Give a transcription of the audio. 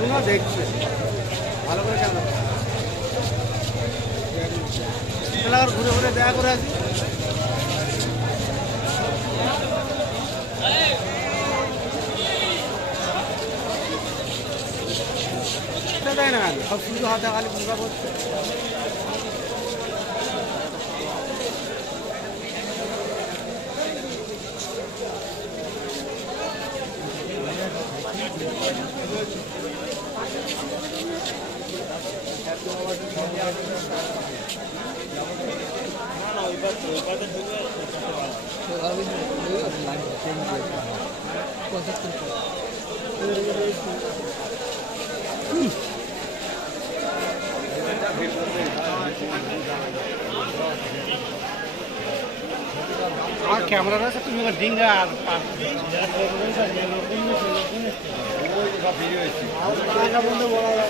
শুনো দেখছে ভালো করে কেন ঘুরে ঘুরে দেখা করে আসি দেয় না সব শুধু হাতে খালি পুজো করছে আর ক্যামেরাটা আছে তুমি ডিঙ্গা আর বন্ধু বলা